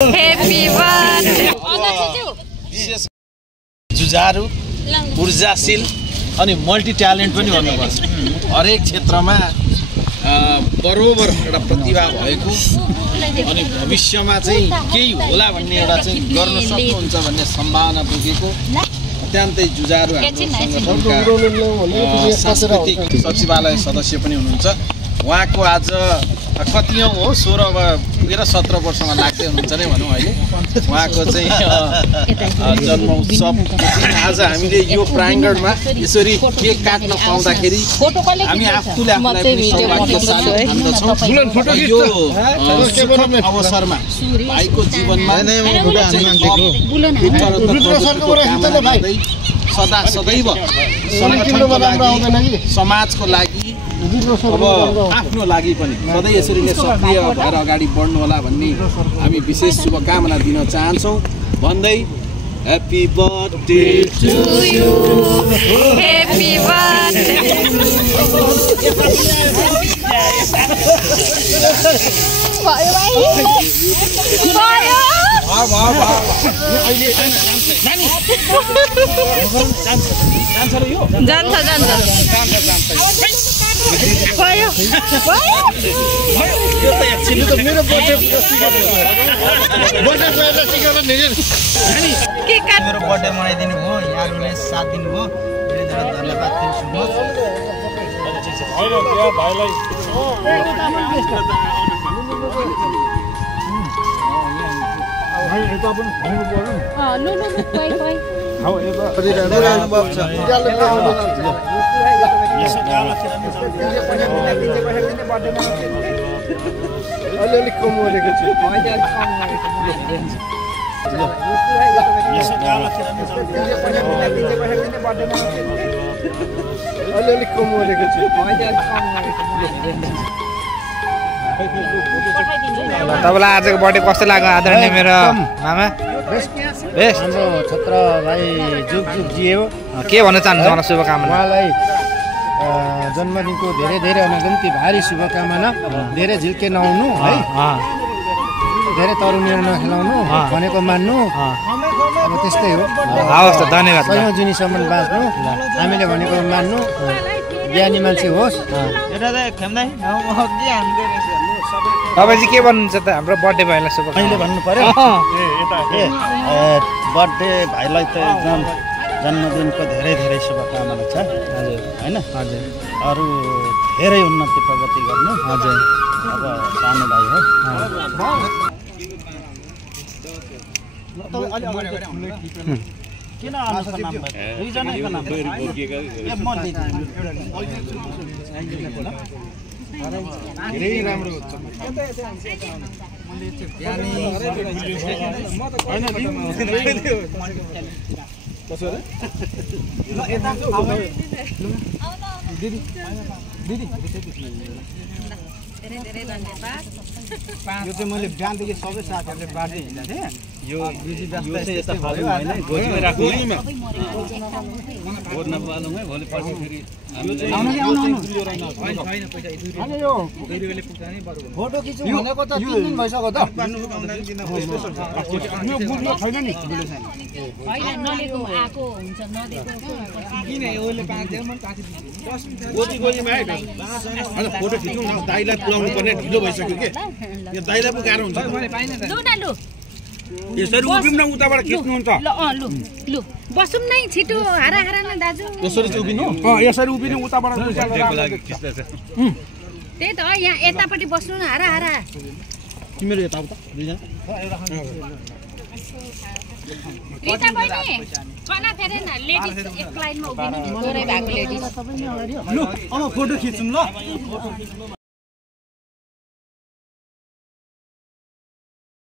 Happy birthday. विशेष जुझारु ऊर्जाशील अनि multi talent पनि भन्नुपर्छ। हरेक क्षेत्रमा बरोबर एउटा प्रतिभा भएको अनि भविष्यमा चाहिँ केही होला भन्ने एउटा चाहिँ गर्न सक्नुहुन्छ भन्ने सम्भावना बोकेको अत्यन्तै जुझारु सांस्कृतिक सचिवालय सदस्य पनि हुनुहुन्छ। उहाँको आज कतिऔं हो 16 पुगेर 17 वर्षमा लाग्दै हुनुहुन्छ नै भनौँ अहिले। उहाँको चाहिँ जन्म उत्सव आज हामीले यो प्राङ्गणमा यसरी केक काट्न पाउँदाखेरि हामी आफूले आफूलाई पनि सौभाग्यशाली मान्दछौँ। यो सुखद अवसरमा भाइको जीवनमा सदा सदैव समाजको लागि अब आफ्नो लागि पनि सधैँ यसरी नै सक्रिय भएर अगाडि बढ्नु होला भन्ने हामी विशेष शुभकामना दिन चाहन्छौँ भन्दै happy birthday to you. Happy birthday. मेरो बर्थडे मनाइदिनु भयो, यहाँहरूले साथ दिनुभयो, धेरै धेरै धन्यवाद दिन्छु। अलिअलि कम गरेको छु। अलिअलि कम गरेको छु। तपाईँलाई आजको बर्थडे कस्तो लाग्यो आदरणीय मेरो मामा? बेस्ट। हाम्रो छत्र भाइ जुग जुग जियो। के भन्न चाहनुहुन्छ मलाई शुभकामना? उहाँलाई जन्मदिनको धेरै धेरै अनगन्ती भारी शुभकामना। धेरै झिल्के नहुनु है, धेरै तरुनीहरू नखेलाउनु, भनेको मान्नु, अब त्यस्तै हो। हवस् त, धन्यवाद। सयौं जुनीसम्म बाँच्नु, हामीले भनेको मान्नु, ज्ञानी मान्छे होस्। तपाईँ चाहिँ के भन्नुहुन्छ त हाम्रो बर्थडे भाइलाई शुभकामना? अहिले भन्नु पर्यो बर्थडे भाइलाई त एकदम जन्मदिनको धेरै धेरै शुभकामना छ होइन। हजुर, अरू धेरै उन्नति प्रगति गर्नु। हजुर, अब सानो भाइ हो। किन अनुको नाम दुईजनाको नाम धेरै राम्रो हुन्छ। धेरै धन्यवाद। यो चाहिँ मैले बिहानदेखि सबै साथीहरूले बाँड्दै हिँड्दा थिएँ। यो यता फाल्नु हैन, गोजीमै राख्नु है। बोर्ड नपालौँ है, भोलि पछि फेरि फोटो खिच्नु भनेको त 3 दिन भइसक्यो त। यो बुझ्नु छैन नि। हैन नलेको आको हुन्छ नदेको किन यसले पाँच गोजीमा है। अनि फोटो खिच्नु न, दाइलाई पुऱ्याउनु पर्ने ढिलो भइसक्यो के। यो दाइलाई पो गाह्रो हुन्छ। लु न लु यसरी उभिम न, उताबाट खिच्नुहुन्छ। लु लु बसौँ नै छिटो। हारा हारा न दाजु। यसरी चाहिँ उभिनु? यसरी उभिनु, उताबाट त्यही त यहाँ यतापट्टि बस्नु न। हारा हारा तिमीहरू यताउता दुईजना रिता बहिनी कना फेरि न लेडिज एक लाइनमा उभिनु नि, गोरै भएको लेडिज। लु अब फोटो खिच्ौँ ल।